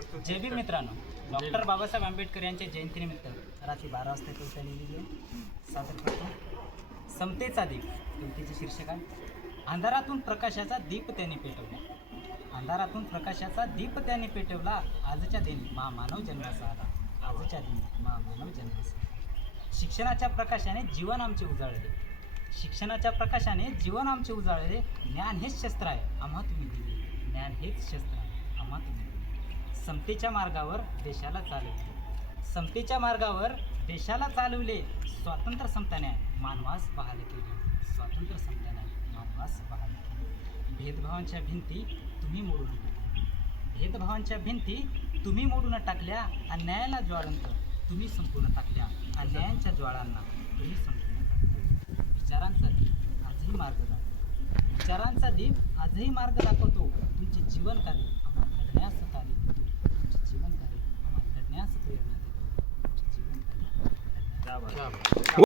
जय भीम मित्रांनो, डॉक्टर बाबासाहेब आंबेडकर यांच्या जयंतीनिमित्त रात्री 12 वाजता कविता लिहिलेली आहे, सादर करतो. समतेचा दीप. कवितेचे शीर्षक आहे, अंधारातून प्रकाशाचा दीप त्यांनी पेटवला. अंधारातून प्रकाशाचा दीप त्यांनी पेटवला. आजच्या दिनी महामानव जन्मास आला. आजच्या दिनी महामानव जन्मास आला. शिक्षणाच्या प्रकाशाने जीवन आमचे उजाळले. शिक्षणाच्या प्रकाशाने जीवन आमचे उजाळले. ज्ञान हेच शस्त्र आहे, आम्हा तुम्ही दिले. ज्ञान हेच शस्त्र आहे, आम्हा तुम्ही दिले. समतेच्या मार्गावर देशाला चालवले. समतेच्या मार्गावर देशाला चालवले. स्वातंत्र्य समताने मानवास बहाल केले. स्वातंत्र्य समताने मानवास बहाल केले. भेदभावांच्या भिंती तुम्ही मोडून टाकल्या. भेदभावांच्या भिंती तुम्ही मोडून टाकल्या. अन्यायाला ज्वाळंत तुम्ही संपूर्ण टाकल्या. अन्यायांच्या ज्वाळांना तुम्ही संपूर्ण टाकल्या. विचारांचा दीप आजही मार्ग दाखवतो. विचारांचा दीप आजही मार्ग दाखवतो. तुमचे जीवन कार्य आम्हाला लढण्यास कार्य देतो. तुमचे जीवन कार्य आम्हाला लढण्यास प्रेरणा देतो. तुमचे जीवन कार्य आम्हाला लढण्यास